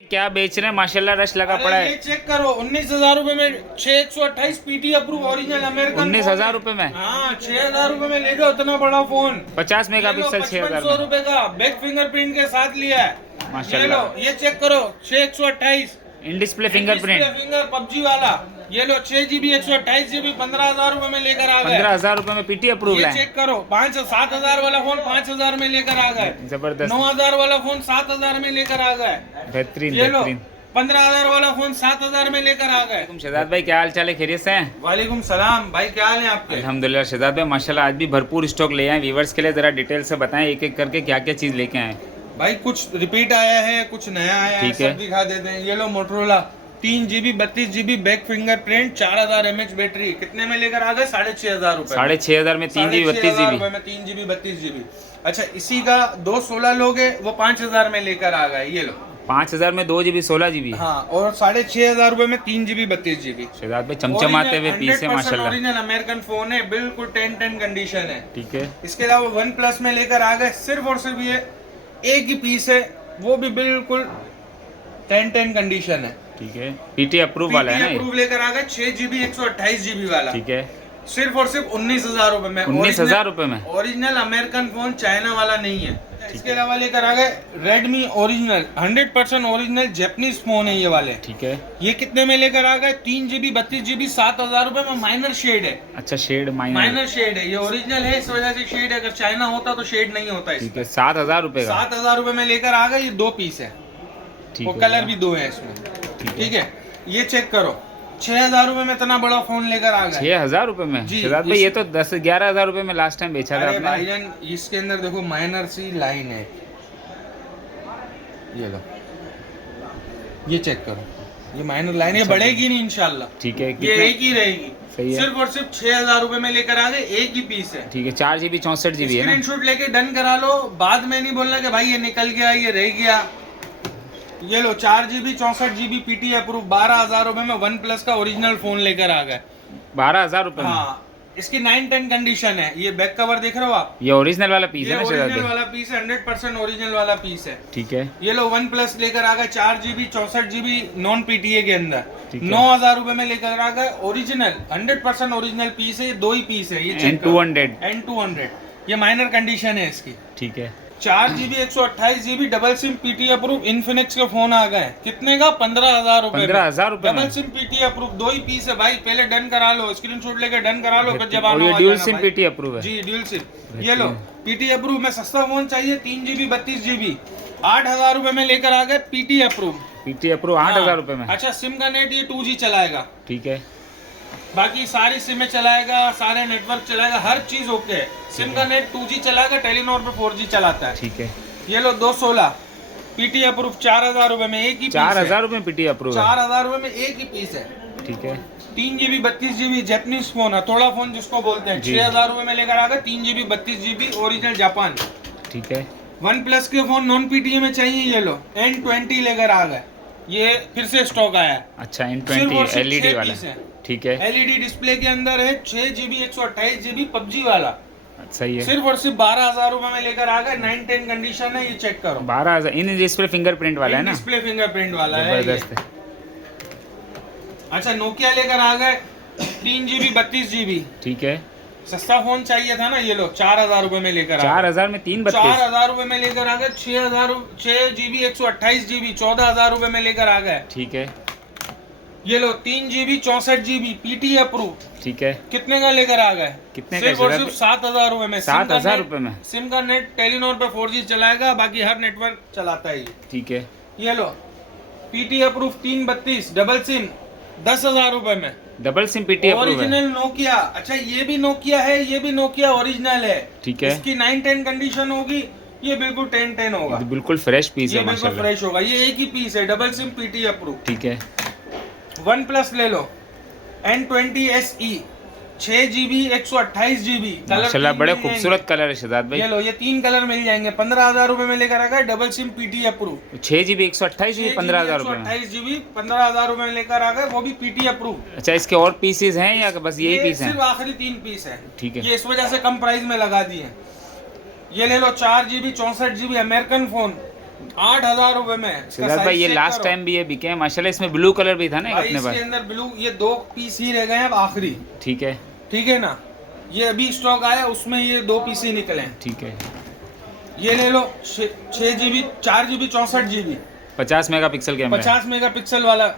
क्या बेच रहे हैं? माशाल्लाह रश लगा पड़ा ये है। चेक करो 19,000 रुपए में 6128 पीटी अप्रूव ओरिजिनल अमेरिकन 19,000 रुपए में? हाँ 6,000 रुपए में ले लो इतना बड़ा फोन। 50 मेगापिक्सल 6,000 1,500 में। रुपए का बैक फिंगरप्रिंट के साथ लिया है। ये माशाल्लाह। लो ये चेक करो 6128 in display fingerprint finger PUBG वाला। ये लो 6 GB 128 GB 15,000 रुपए में लेकर आ गए। 15,000 रुपए में पीटी अप्रूव ये है। चेक करो 7,000 वाला फोन 5,000 में लेकर आ गए। जबरदस्त, 9,000 वाला फोन 7,000 में लेकर आ गए। बेहतरीन ये लो बेहतरीन। 15,000 वाला फोन 7,000 में लेकर आ गए। शहजाद भाई क्या हाल चाल है? खैरियत से हैं? वालेकुम सलाम भाई, क्या हाल है आपके? अल्हम्दुलिल्लाह। शहजाद भाई माशाल्लाह आज भी भरपूर स्टॉक ले आए व्यूवर्स के लिए, जरा डिटेल से बताएं एक एक करके क्या क्या चीज़ लेके आए। भाई कुछ रिपीट आया है, कुछ नया आया है, ठीक है। सब दिखा देते हैं। ये लो Motorola 3 GB 32 GB back fingerprint 4000 mAh battery कितने में लेकर आ गए? 6,500 रुपए। 6,500 में 3 GB 32 GB। में 3 GB 32 GB। अच्छा इसी का 216 लोगे वो 5,000 में लेकर आ गए। ये लो 5,000 में 2 GB 16 GB। हाँ, और 6,500 रुपए में 3 GB 32 GB। शहजाद भाई चमचमाते हुए पीस है माशाल्लाह। ओरिजिनल अमेरिकन फोन है, बिल्कुल 10 कंडीशन है। ठीक है। इसके अलावा वन प्लस में लेकर आ गए, सिर्फ और सिर्फ ये एक ही पीस है, वो भी बिल्कुल 10 कंडीशन है। ठीक है। पीटी अप्रूव वाला है ना ये? अप्रूव लेकर आ गए 6 GB 128 GB वाला। ठीक है। सिर्फ और सिर्फ 19,000 रुपए में। 19,000 रुपए में ओरिजिनल अमेरिकन फोन, चाइना वाला नहीं है। इसके अलावा लेकर आ गए Redmi original 100% original Japanese phone है ये वाले। ठीक है। ये कितने में लेकर आ गए? 3 GB 32 GB 7,000 रुपए में। माइनर शेड है। अच्छा शेड माइनर शेड है, ये ओरिजिनल है इस वजह से शेड है, अगर चाइना होता तो शेड नहीं होता ठीक इसका। है। 7,000 रुपए का। 7,000 रुपए में लेकर आ गए। ये 2 पीस है, ठीक वो है। कलर भी 2 है इसमें। ठीक है। ये चेक करो 6,000 रुपए में इतना बड़ा फोन लेकर आ गए। 6,000 रुपए में? जी, शहजाद भाई ये तो 10-11,000 रुपए में लास्ट टाइम बेचा था अरे आपने। भाईजान इसके अंदर देखो माइनर सी लाइन है, ये लो ये चेक करो, ये माइनर लाइन है, बढ़ेगी नहीं इंशाल्लाह। ठीक है। ये कितने? एक ही रहेगी। सही है। सिर्फ और सिर्फ 6,000 रुपए में लेकर आ गए, एक ही पीस है। ठीक है। 4 GB 64 GB है ना? स्क्रीनशॉट लेके डन करा लो, बाद में नहीं बोलना कि भाई ये निकल गया, ये रह गया। ये लो 4 GB 64 GB पीटी अप्रूव 12,000 रुपए में वन प्लस का ओरिजिनल फोन लेकर आ गए। 12,000 रुपए में? हाँ, इसकी 9-10 कंडीशन है। ये बैक कवर देख रहे हो आप? ये ओरिजिनल वाला पीस ये है ना शहजाद ओरिजिनल भाई? वाला पीस है, 100% ओरिजिनल वाला पीस है। ठीक है। ये लो वन प्लस लेकर आ गए 4 GB 64 GB नॉन पीटीए के अंदर। ठीक है। 9,000 रुपए में लेकर आ गए, ओरिजिनल 100% ओरिजिनल पीस है। ये 2 ही पीस है। ये चेक करो। N200। N200 ये माइनर कंडीशन है इसकी। ठीक है। 4 GB 128 GB double SIM PT approve Infinix के फोन आ गए। कितने का? 15,000 रुपए। 15,000 रुपए में? डबल सिम पीटी अप्रूव 2 ही पीस है भाई, पहले डन करा लो, स्क्रीनशॉट लेके डन करा लो, फिर जब और आना ये हो ड्यूल जाना सिम भाई। पीटी अप्रूव है? जी ड्यूल सिम। ये लो पीटी अप्रूव में सस्ता फोन चाहिए 3 GB 32 GB 8,000 रुपए में लेकर आ गए पीटी अप्रूव। पीटी अप्रूव 8,000 रुपए में? अच्छा सिम का नेट ये 2G चलाएगा, ठीक है। बाकी सारी सिमें चलाएगा, सारे नेटवर्क चलाएगा, हर चीज ओके है। सिम का नेट 2G चलाएगा, टेलीनॉर पे 4G चलाता है। ठीक है। ये लो 216 पीटी अप्रूव 4,000 रुपए में एक ही 4,000 रुपए में पीटी अप्रूव है? 4,000 रुपए में एक ही पीस है। ठीक है। 3 GB 32 GB जैपनीज फोन है, थोड़ा फोन जिसको बोलते हैं। जी। 6,000 रुपए में लेकर आ गए 3 GB 32 GB ओरिजिनल जापान। ठीक है। वन प्लस के फोन नॉन पीटीए में चाहिए, ये लो N20 लेकर आ गए, ये फिर से स्टॉक आया है। अच्छा सिर्फ और N20 सिर्फ LED 6 वाला? पीस है। ठीक है। LED डिस्प्ले के अंदर है, 6 GB 128 GB पबजी वाला। सही है। सिर्फ और सिर्फ 12,000 रुपए में लेकर आ गए, 9-10 कंडीशन है। ये चेक करो 12,000 इन डिस्प्ले फिंगरप्रिंट वाला है ना? डिस्प्ले फिंगरप्रिंट वाला है ये। जबरदस्त है। अच्छा नोकिया लेकर आ गए 3 GB 32 GB। ठीक है। सस्ता फोन चाहिए था ना, ये लो 4,000 रुपए में लेकर आ गए। 4,000 में 3 32? 4,000 रुपए में लेकर आ गए। 6 GB 128 GB 14,000 रुपए में लेकर आ गए। ठीक है। ये लो 3 GB 64 GB पीटी अप्रूव ठीक है। कितने का लेकर आ गए? कितने सिर्फ का? और सिर्फ 7,000 रुपए में। 7,000 रुपए में? सिम का नेट टेलीनॉर पे 4G चलाएगा, बाकी हर नेटवर्क चलाता है ये। ठीक है। ये लो पीटी अप्रूव 332 डबल सिम 10,000 रुपए में। डबल सिम पीटी अप्रूव है? Original Nokia. अच्छा ये भी नोकिया है, ये भी नोकिया ओरिजिनल है। ठीक है। इसकी 9-10 कंडीशन होगी, ये बिल्कुल 10-10 होगा। बिल्कुल फ्रेश पीस ये है बिल्कुल माशाल्लाह। फ्रेश होगा। ये एक ही पीस है, डबल सिम पीटी अप्रूव। ठीक है। वन प्लस ले लो N20 SE 6 GB 128 GB माशाल्लाह बड़े खूबसूरत कलर है शहजाद ये भाई। लो ये 3 कलर मिल जाएंगे। 15,000 रुपए में लेकर आ गए, double SIM PT approve. 6 GB 128 GB 15,000 रुपए में? 128 GB 15,000 रुपए में लेकर आ गए, वो भी पीटी अप्रूव। अच्छा इसके और पीसेस हैं या बस यही पीस हैं? सिर्फ आखिरी 3 पीस है। ठीक है। ये इस वजह से कम प्राइस में लगा दिए। ये ले लो 4 GB 64 GB अमेरिकन फोन 8,000 रुपए में है। इसका सिद्धार्थ भाई size ये check लास्ट करो। टाइम भी ये बिके हैं माशाल्लाह, इसमें ब्लू कलर भी था ना एक भाई अपने इसके पास। अंदर ब्लू ये 2 पीस ही रह गए हैं अब आखिरी, ठीक है ठीक है ना। ये अभी स्टॉक आया, उसमें ये 2 पीस ही निकले हैं। ठीक है। ये ले लो 6 GB 4 GB 64 GB 50 megapixel camera है। 50 मेगापिक्सल वाला,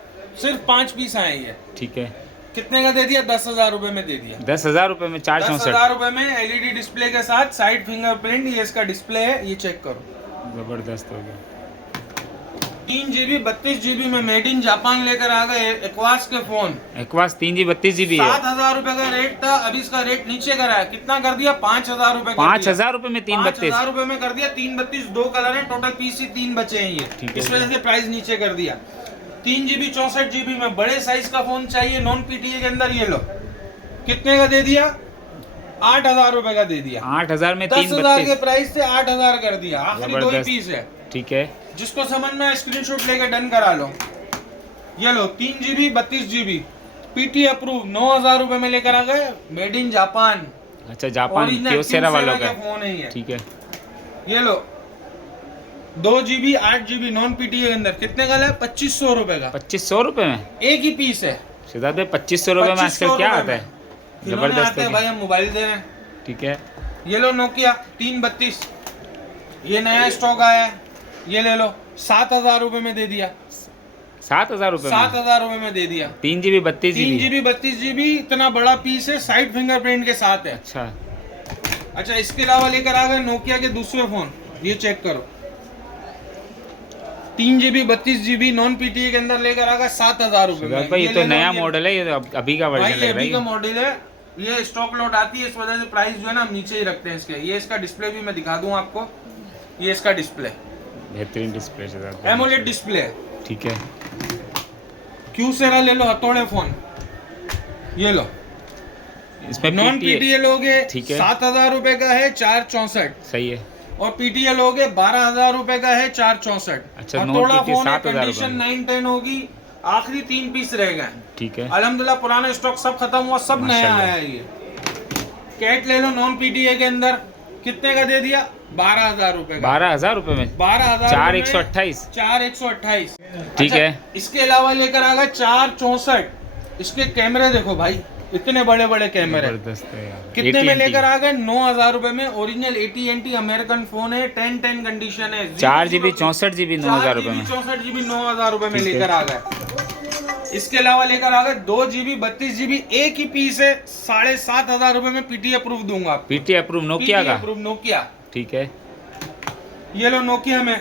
सिर्फ 5 पीस आए ये। ठीक है। कितने का दे दिया? 10,000 रुपए में दे दिया। 10,000 रुपए में 464। 10,000 रुपए में LED डिस्प्ले के साथ साइड फिंगरप्रिंट, ये इसका डिस्प्ले है, ये चेक करो। जबरदस्त हो गया। 3 GB 32 GB में मेड इन जापान लेकर आ गए एक्वास के फोन। एक्वास 3G 32GB है। 7,000 रुपए का रेट था, अभी इसका रेट नीचे करा है। कितना कर दिया? 5,000 रुपए। 5,000 रुपए में 332। 5,000 रुपए में कर दिया। 332 2 कलर है, टोटल पीस ही 3 बचे हैं ये, ठीक है। इस वजह से प्राइस नीचे कर दिया। 3 GB 64 GB में बड़े साइज का फोन चाहिए नॉन PTA के अंदर, ये लो। कितने का दे दिया? 8,000 रुपए का दे दिया। 8,000 में 10,000 के 332। प्राइस से 8,000 कर दिया। आखिरी 2 ही जबरदस्त। पीस है। ठीक है। जिसको समझ में स्क्रीनशॉट लेकर डन करा लो। ये लो 3 GB 32 GB PT अप्रूव 9,000 रुपए में लेकर आ गए, मेड इन जापान। अच्छा जापान Original क्योसेरा वालों Kyocera का। के फोन है ये। ठीक है। ये लो 2 GB 8 GB नॉन PTA के अंदर, कितने का है? 2,500 रुपए का। 2,500 रुपए में एक ही पीस है। सिद्धार्थ भाई 2,500 रुपए में आजकल क्या आता है? खिलौने जबरदस्त आते हैं हो भाई, गया। हम मोबाइल दे रहे हैं। ठीक है। ये लो नोकिया 332, ये नया स्टॉक आया है, ये ले लो 7,000 रुपए में दे दिया। 7,000 रुपए में 7,000 रुपए में दे दिया। 3GB 32GB। 3 GB 32 GB इतना बड़ा पीस है, साइड फिंगरप्रिंट के साथ है। अच्छा अच्छा इसके अलावा लेकर आ गए नोकिया के दूसरे फोन, ये चेक करो। 3 GB 32 GB नॉन PTA के अंदर लेकर आ गए 7,000 रुपए सिद्धार्थ में। भाई ये तो ले लो, नया ये- मॉडल है, ये तो अभी का भाई वर्जन ये लग रहा अभी का है। मॉडल है, ये स्टॉक लॉट आती है, इस वजह से प्राइस जो है ना हम नीचे ही रखते हैं इसके। ये इसका डिस्प्ले भी मैं दिखा दूं आपको, ये इसका डिस्प्ले बेहतरीन डिस्प्ले सिद्धार्थ भाई। एमोलेड डिस्प्ले है। ठीक है। क्यूसेरा ले लो हथौड़े फोन, ये लो। इसमें नॉन PTA लोगे ठीक है। 7,000 रुपए का है 464, सही है। और PTA लोगे 12,000 रुपए का है 464। अच्छा, नॉन हथौड़ा PTA फोन है, 7,000 रुपए कंडीशन में। 9-10 होगी, आखिरी 3 पीस रह गए। ठीक है। अल्हम्दुलिल्लाह पुराना स्टॉक सब खत्म हुआ, सब नया माशाल्लाह। आया है ये। कैट ले लो नॉन PTA के अंदर, कितने का दे दिया? 12,000 रुपए का। 12,000 रुपए में 12,000 4,128। 4,128। ठीक है। इसके अलावा लेकर आ गए 464। इसके कैमरे देखो भाई, इतने बड़े बड़े कैमरे। जबरदस्त है यार। कितने में AT&T लेकर आ गए? 9,000 रुपए में। ओरिजिनल AT&T अमेरिकन फोन है, 10-10 कंडीशन है। 4GB 64GB 9,000 रुपए में। 64GB 9,000 रुपए में ठीक है। लेकर आ गए। इसके अलावा लेकर आ गए 2 GB 32 GB, एक ही पीस है, 7,500 रुपए में PT अप्रूव दूंगा आपको। PT अप्रूव नोकिया का। Approve Nokia. ठीक है। ये लो नोकिया में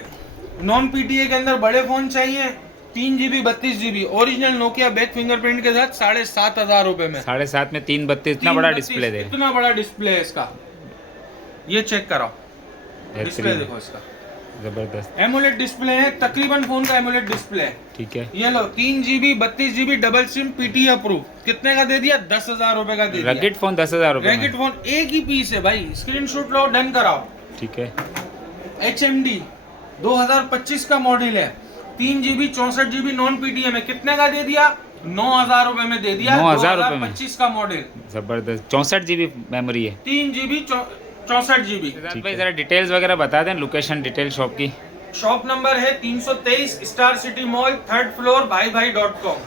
नॉन PTA के अंदर बड़े फोन चाहिए, 3 GB 32 GB original Nokia back fingerprint के साथ 7,500 रुपए में। 7.5 में 332 इतना बड़ा 332, डिस्प्ले दे। इतना बड़ा डिस्प्ले है इसका, ये चेक कराओ डिस्प्ले बेहतरीन। देखो इसका। जबरदस्त। एमोलेड डिस्प्ले है, तकरीबन फोन का एमोलेड डिस्प्ले है। ठीक है। ये लो 3 GB 32 GB double SIM PT approve, कितने का दे दिया? 10,000 रुपए का दे दिया। रैकेट फोन 10,000 रुपए रैकेट में। फोन एक ही पीस है भाई, स्क्रीनशॉट लो, डन कराओ। ठीक है। HMD 2025 का मॉडल है, 3 GB 64 GB नॉन PTA में, कितने का दे दिया? 9,000 रुपए में दे दिया। 9,000 रुपए में। 2025 का मॉडल, जबरदस्त। 64GB मेमोरी है। 3 GB 64 GB। सिद्धार्थ भाई जरा डिटेल्स वगैरह बता दें, लोकेशन डिटेल शॉप की। शॉप नंबर है 323 star city mall, 3rd floor, buybuy.com।